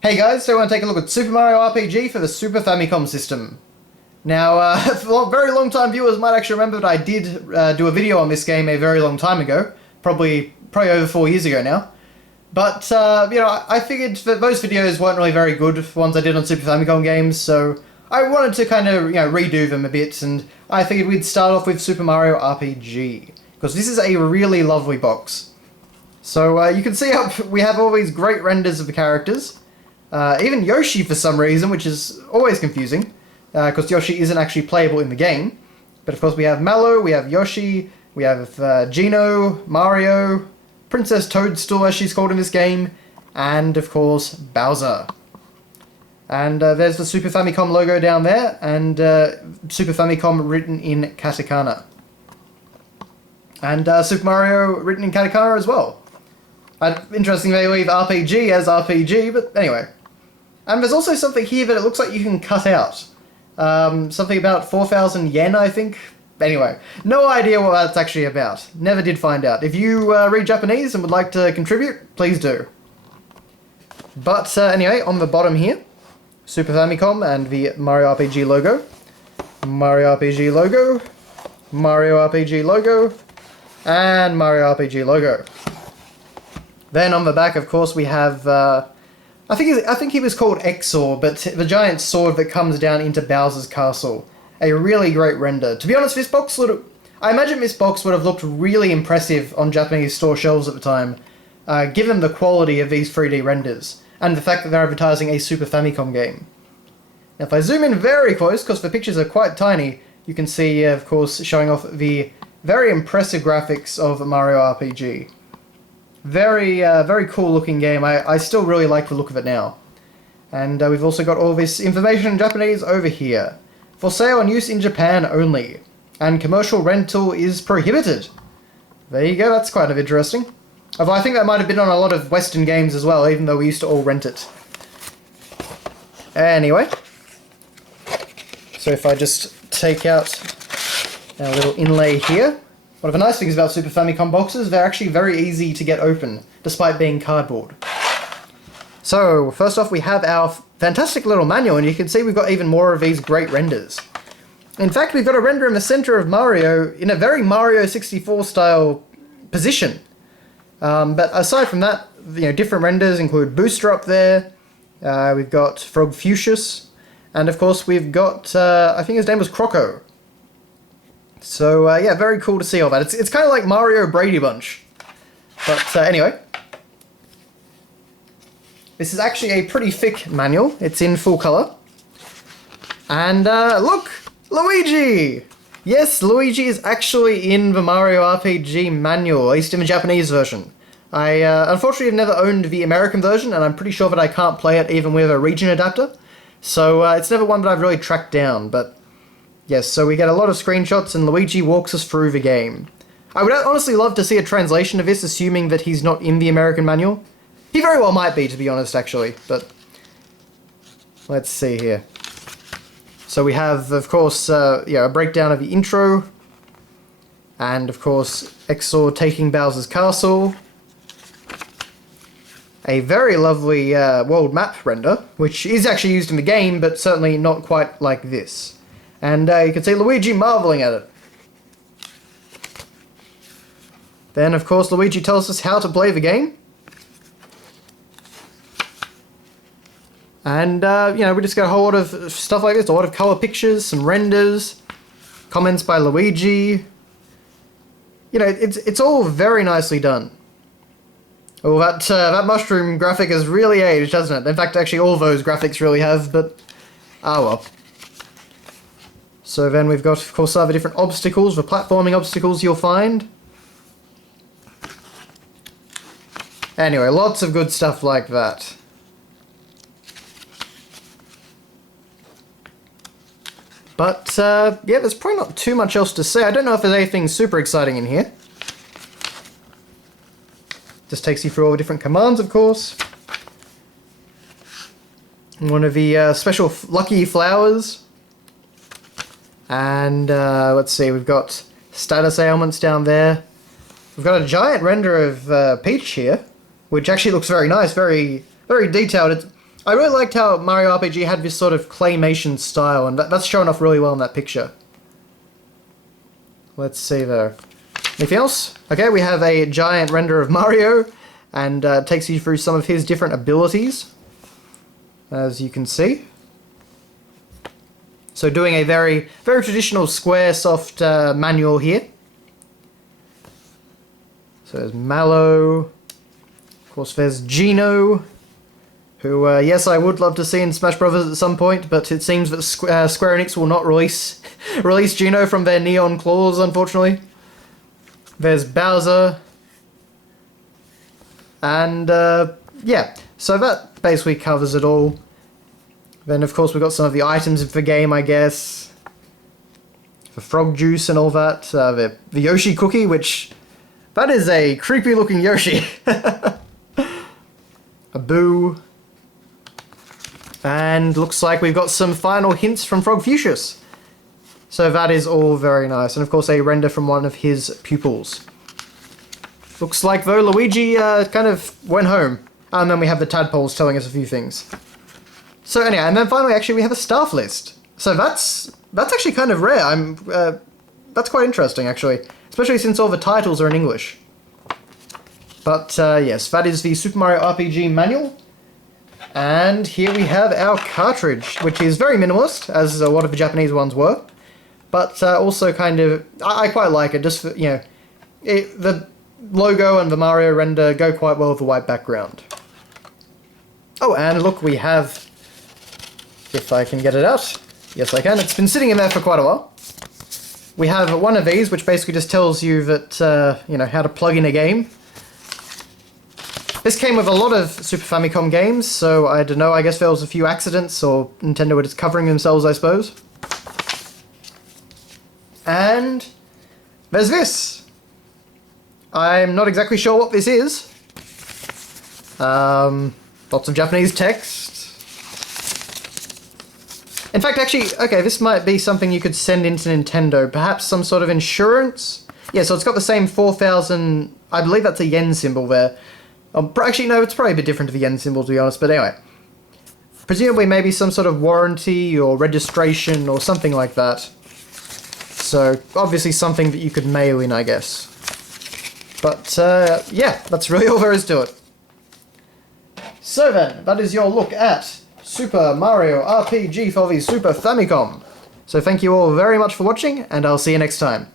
Hey guys, so I want to take a look at Super Mario RPG for the Super Famicom system. Now, for very long time viewers might actually remember that I did do a video on this game a very long time ago, probably over 4 years ago now. But, I figured that those videos weren't really very good, the ones I did on Super Famicom games, so I wanted to kind of, redo them a bit, and I figured we'd start off with Super Mario RPG, because this is a really lovely box. So, you can see how we have all these great renders of the characters. Even Yoshi for some reason, which is always confusing, because Yoshi isn't actually playable in the game. But of course we have Mallow, we have Yoshi, we have Gino, Mario, Princess Toadstool as she's called in this game, and of course Bowser. And there's the Super Famicom logo down there, and Super Famicom written in katakana. And Super Mario written in katakana as well. Interesting they leave RPG as RPG, but anyway. And there's also something here that it looks like you can cut out. Something about 4,000 yen, I think. Anyway, no idea what that's actually about. Never did find out. If you read Japanese and would like to contribute, please do. But anyway, on the bottom here, Super Famicom and the Mario RPG logo. Mario RPG logo. Mario RPG logo. And Mario RPG logo. Then on the back, of course, we have, I think he was called Exor, but the giant sword that comes down into Bowser's castle. A really great render. To be honest, this box I imagine this box would have looked really impressive on Japanese store shelves at the time, given the quality of these 3D renders, and the fact that they're advertising a Super Famicom game. Now, if I zoom in very close, because the pictures are quite tiny, you can see, of course, showing off the very impressive graphics of Mario RPG. Very cool looking game. I still really like the look of it now. And we've also got all this information in Japanese over here. For sale and use in Japan only. And commercial rental is prohibited. There you go, that's kind of interesting. Although I think that might have been on a lot of Western games as well, even though we used to all rent it. Anyway. So if I just take out our little inlay here. One of the nice things about Super Famicom boxes, they're actually very easy to get open, despite being cardboard. So, first off we have our fantastic little manual, and you can see we've got even more of these great renders. In fact, we've got a render in the center of Mario in a very Mario 64 style position. But aside from that, different renders include Booster up there, we've got Frog Fuchsius, and of course we've got, I think his name was Croco. So, yeah, very cool to see all that. It's kind of like Mario Brady Bunch. But, anyway. This is actually a pretty thick manual. It's in full colour. And, look! Luigi! Yes, Luigi is actually in the Mario RPG manual, at least in the Japanese version. I, unfortunately, have never owned the American version, and I'm pretty sure that I can't play it even with a region adapter. So, it's never one that I've really tracked down, but... Yes, so we get a lot of screenshots and Luigi walks us through the game. I would honestly love to see a translation of this, assuming that he's not in the American manual. He very well might be, to be honest, actually, but... Let's see here. So we have, of course, a breakdown of the intro. And, of course, Exor taking Bowser's castle. A very lovely world map render, which is actually used in the game, but certainly not quite like this. And you can see Luigi marveling at it. Then, of course, Luigi tells us how to play the game. And, we just get a whole lot of stuff like this, a lot of colour pictures, some renders, comments by Luigi. It's all very nicely done. Oh, that mushroom graphic has really aged, hasn't it? In fact, actually all those graphics really have, but... ah well. So then we've got, of course, other different obstacles, the platforming obstacles you'll find. Anyway, lots of good stuff like that. But, yeah, there's probably not too much else to say. I don't know if there's anything super exciting in here. Just takes you through all the different commands, of course. One of the special lucky flowers. And, let's see, we've got status ailments down there. We've got a giant render of Peach here, which actually looks very nice, very detailed. I really liked how Mario RPG had this sort of claymation style, and that's shown off really well in that picture. Let's see there. Anything else? Okay, we have a giant render of Mario, and takes you through some of his different abilities, as you can see. So doing a very, very traditional Squaresoft manual here. So there's Mallow. Of course, there's Gino, who, yes, I would love to see in Smash Bros. At some point, but it seems that Square Enix will not release Gino from their Neon claws, unfortunately. There's Bowser. And, yeah, so that basically covers it all. Then, of course, we've got some of the items of the game, I guess. The frog juice and all that. The Yoshi cookie, which... that is a creepy-looking Yoshi. A Boo. And looks like we've got some final hints from Frog Fuchsius. So that is all very nice. And, of course, a render from one of his pupils. Looks like, though, Luigi kind of went home. And then we have the tadpoles telling us a few things. So anyway, and then finally, actually, we have a staff list. So that's actually kind of rare. That's quite interesting, actually, especially since all the titles are in English. But yes, that is the Super Mario RPG manual, and here we have our cartridge, which is very minimalist, as a lot of the Japanese ones were, but also kind of I quite like it. Just for, you know, the logo and the Mario render go quite well with the white background. Oh, and look, we have. If I can get it out. Yes, I can. It's been sitting in there for quite a while. We have one of these, which basically just tells you that, you know, how to plug in a game. This came with a lot of Super Famicom games, so I don't know, I guess there was a few accidents, or Nintendo were just covering themselves, I suppose. And there's this. I'm not exactly sure what this is. Lots of Japanese text. In fact, actually, okay, this might be something you could send into Nintendo. Perhaps some sort of insurance? Yeah, so it's got the same 4,000... I believe that's a yen symbol there. Actually, no, it's probably a bit different to the yen symbol, to be honest, but anyway. Presumably maybe some sort of warranty or registration or something like that. So, obviously something that you could mail in, I guess. But, yeah, that's really all there is to it. So then, that is your look at Super Mario RPG for the Super Famicom. So thank you all very much for watching, and I'll see you next time.